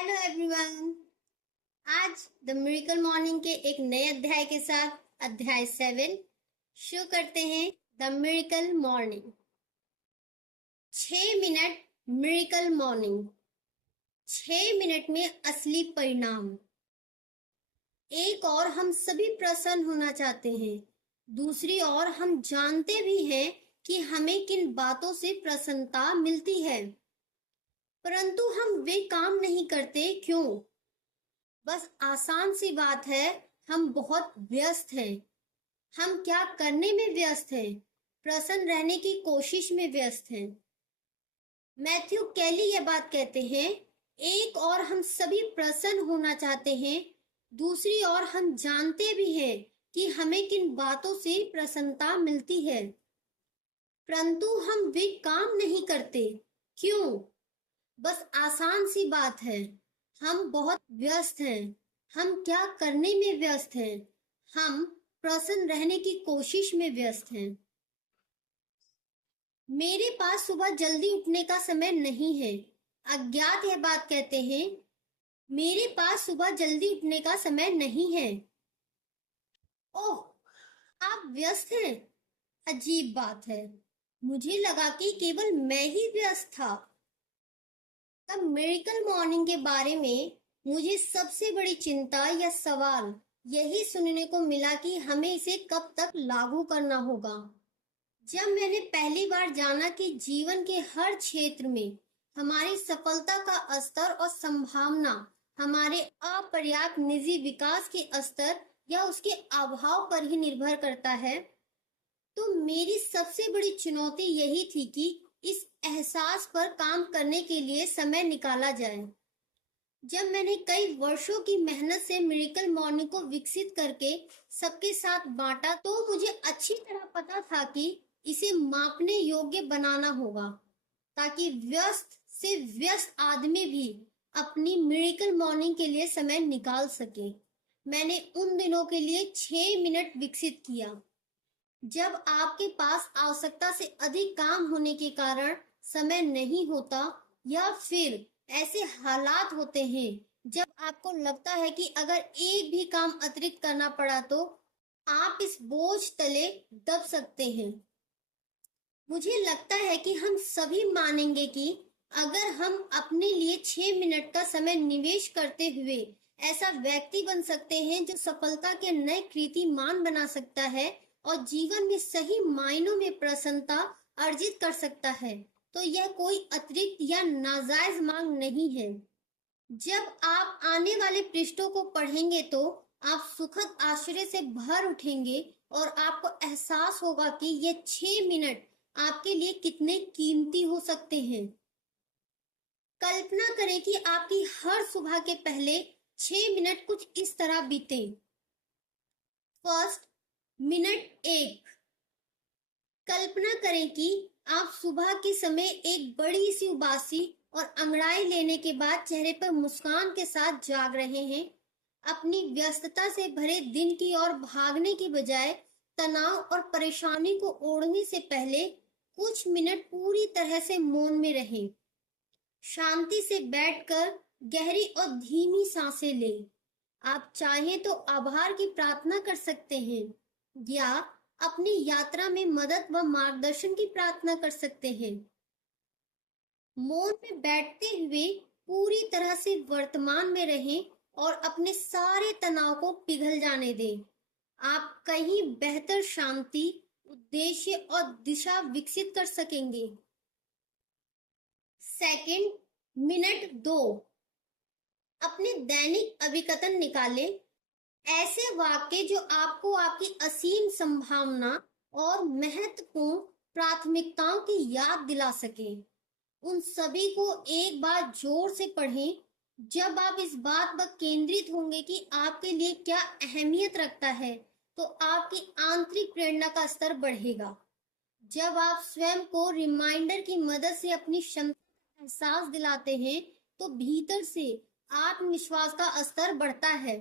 Hello everyone. आज the miracle morning के एक नए अध्याय के साथ अध्याय 7 शुरू करते हैं। The miracle morning. 6 minute miracle morning. 6 minute में असली परिणाम। एक और हम सभी प्रसन्न होना चाहते हैं, दूसरी ओर हम जानते भी हैं कि हमें किन बातों से प्रसन्नता मिलती है, परंतु हम वे काम नहीं करते। क्यों? बस आसान सी बात है, हम बहुत व्यस्त हैं। हम क्या करने में व्यस्त हैं? प्रसन्न रहने की कोशिश में व्यस्त हैं। मैथ्यू केली यह बात कहते हैं, एक और हम सभी प्रसन्न होना चाहते हैं, दूसरी ओर हम जानते भी हैं कि हमें किन बातों से प्रसन्नता मिलती है, परंतु हम वे काम नहीं करते। क्यों? बस आसान सी बात है, हम बहुत व्यस्त हैं। हम क्या करने में व्यस्त हैं? हम प्रसन्न रहने की कोशिश में व्यस्त हैं। मेरे पास सुबह जल्दी उठने का समय नहीं है। अज्ञात यह बात कहते हैं, मेरे पास सुबह जल्दी उठने का समय नहीं है। ओह, आप व्यस्त हैं? अजीब बात है, मुझे लगा कि केवल मैं ही व्यस्त था। तब मिरेकल मॉर्निंग के बारे में मुझे सबसे बड़ी चिंता या सवाल यही सुनने को मिला कि हमें इसे कब तक लागू करना होगा। जब मैंने पहली बार जाना कि जीवन के हर क्षेत्र में हमारी सफलता का स्तर और संभावना हमारे अपर्याप्त निजी विकास के स्तर या उसके अभाव पर ही निर्भर करता है, तो मेरी सबसे बड़ी चुनौती यही थी कि इस एहसास पर काम करने के लिए समय निकाला जाए। जब मैंने कई वर्षों की मेहनत से मिरेकल मॉर्निंग को विकसित करके सबके साथ बांटा, तो मुझे अच्छी तरह पता था कि इसे मापने योग्य बनाना होगा, ताकि व्यस्त से व्यस्त आदमी भी अपनी मिरेकल मॉर्निंग के लिए समय निकाल सके। मैंने उन दिनों के लिए 6 मिनट विकसित किया, जब आपके पास आवश्यकता से अधिक काम होने के कारण समय नहीं होता, या फिर ऐसे हालात होते हैं जब आपको लगता है कि अगर एक भी काम अतिरिक्त करना पड़ा तो आप इस बोझ तले दब सकते हैं। मुझे लगता है कि हम सभी मानेंगे कि अगर हम अपने लिए 6 मिनट का समय निवेश करते हुए ऐसा व्यक्ति बन सकते हैं जो सफलता के नए कीर्तिमान बना सकता है और जीवन में सही मायनों में प्रसन्नता अर्जित कर सकता है, तो यह कोई अतिरिक्त या नाजायज मांग नहीं है। जब आप आने वाले पृष्ठों को पढ़ेंगे तो आप सुखद आश्चर्य से भर उठेंगे और आपको एहसास होगा कि ये 6 मिनट आपके लिए कितने कीमती हो सकते हैं। कल्पना करें कि आपकी हर सुबह के पहले 6 मिनट कुछ इस तरह बीते। First, minute 1। कल्पना करें कि आप सुबह के समय एक बड़ी सी उबासी और अंगड़ाई लेने के बाद चेहरे पर मुस्कान के साथ जाग रहे हैं। अपनी व्यस्तता से भरे दिन की ओर भागने की बजाय तनाव और परेशानी को ओढ़ने से पहले कुछ मिनट पूरी तरह से मौन में रहें। शांति से बैठकर गहरी और धीमी सांसें लें। आप चाहें तो आभार की प्रार्थना कर सकते हैं या अपनी यात्रा में मदद व मार्गदर्शन की प्रार्थना कर सकते हैं। मौन में बैठते हुए पूरी तरह से वर्तमान में रहें और अपने सारे तनाव को पिघल जाने दें। आप कहीं बेहतर शांति, उद्देश्य और दिशा विकसित कर सकेंगे। Second, minute 2। अपने दैनिक अभिकथन निकालें। ऐसे वाक्य जो आपको आपकी असीम संभावना और महत्वपूर्ण प्राथमिकताओं की याद दिला सके। उन सभी को एक बार जोर से पढ़ें। जब आप इस बात पर केंद्रित होंगे कि आपके लिए क्या अहमियत रखता है, तो आपकी आंतरिक प्रेरणा का स्तर बढ़ेगा। जब आप स्वयं को रिमाइंडर की मदद से अपनी क्षमता का एहसास दिलाते हैं, तो भीतर से आत्मविश्वास का स्तर बढ़ता है।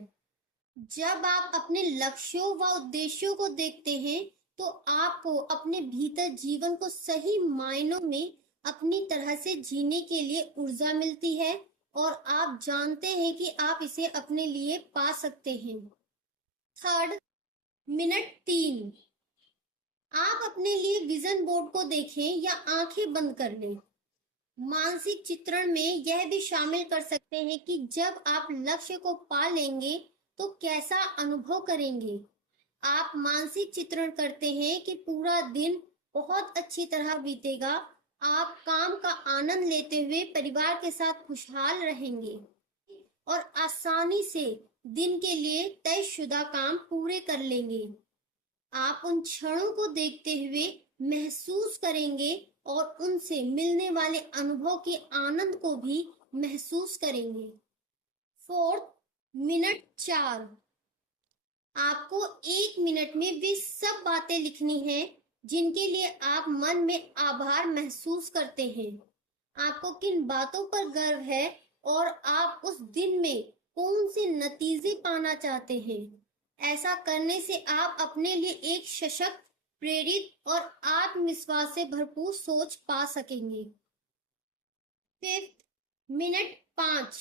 जब आप अपने लक्ष्यों व उद्देश्यों को देखते हैं, तो आपको अपने भीतर जीवन को सही मायनों में अपनी तरह से जीने के लिए ऊर्जा मिलती है और आप जानते हैं कि आप इसे अपने लिए पा सकते हैं। थर्ड, मिनट 3, आप अपने लिए विजन बोर्ड को देखें या आंखें बंद कर लें। मानसिक चित्रण में यह भी शामिल कर सकते हैं कि जब आप लक्ष्य को पा लेंगे तो कैसा अनुभव करेंगे। आप मानसिक चित्रण करते हैं कि पूरा दिन बहुत अच्छी तरह बीतेगा, आप काम का आनंद लेते हुए परिवार के साथ खुशहाल रहेंगे और आसानी से दिन के लिए तयशुदा काम पूरे कर लेंगे। आप उन क्षणों को देखते हुए महसूस करेंगे और उनसे मिलने वाले अनुभव के आनंद को भी महसूस करेंगे। फोर्थ, मिनट 4, आपको 1 मिनट में वे सब बातें लिखनी है जिनके लिए आप मन में आभार महसूस करते हैं। आपको किन बातों पर गर्व है और आप उस दिन में कौन से नतीजे पाना चाहते हैं। ऐसा करने से आप अपने लिए एक सशक्त, प्रेरित और आत्मविश्वास से भरपूर सोच पा सकेंगे। फिफ्थ, मिनट 5,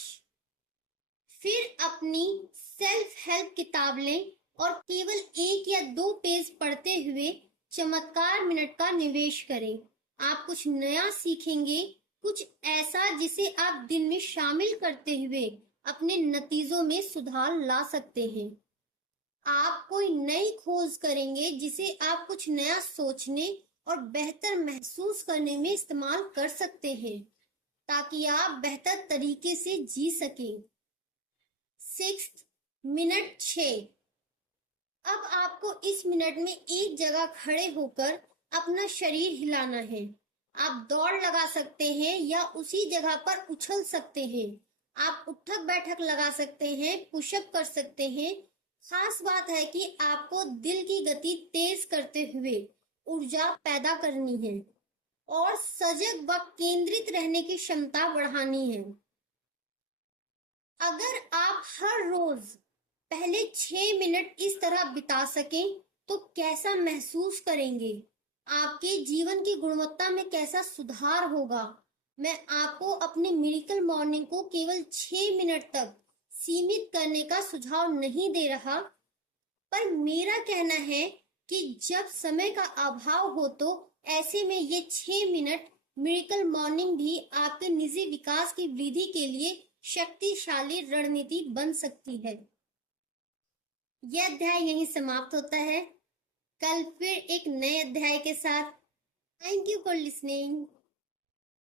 फिर अपनी सेल्फ हेल्प किताब लें और केवल 1 या 2 पेज पढ़ते हुए चमत्कार मिनट का निवेश करें। आप कुछ नया सीखेंगे, कुछ ऐसा जिसे आप दिन में शामिल करते हुए अपने नतीजों में सुधार ला सकते हैं। आप कोई नई खोज करेंगे जिसे आप कुछ नया सोचने और बेहतर महसूस करने में इस्तेमाल कर सकते हैं ताकि आप बेहतर तरीके से जी सकें। सिक्स्थ, मिनट 6, अब आपको इस मिनट में एक जगह खड़े होकर अपना शरीर हिलाना है। आप दौड़ लगा सकते हैं या उसी जगह पर उछल सकते हैं। आप उठक बैठक लगा सकते हैं, पुशअप कर सकते हैं। खास बात है कि आपको दिल की गति तेज करते हुए ऊर्जा पैदा करनी है और सजग व केंद्रित रहने की क्षमता बढ़ानी है। अगर आप हर रोज पहले 6 मिनट इस तरह बिता सकें तो कैसा महसूस करेंगे, आपके जीवन की गुणवत्ता में कैसा सुधार होगा। मैं आपको अपने मिरेकल मॉर्निंग को केवल 6 मिनट तक सीमित करने का सुझाव नहीं दे रहा, पर मेरा कहना है कि जब समय का अभाव हो तो ऐसे में ये 6 मिनट मिरेकल मॉर्निंग भी आपके निजी विकास की वृद्धि के लिए शक्तिशाली रणनीति बन सकती है। यह अध्याय यहीं समाप्त होता है। कल फिर एक नए अध्याय के साथ। Thank you for listening.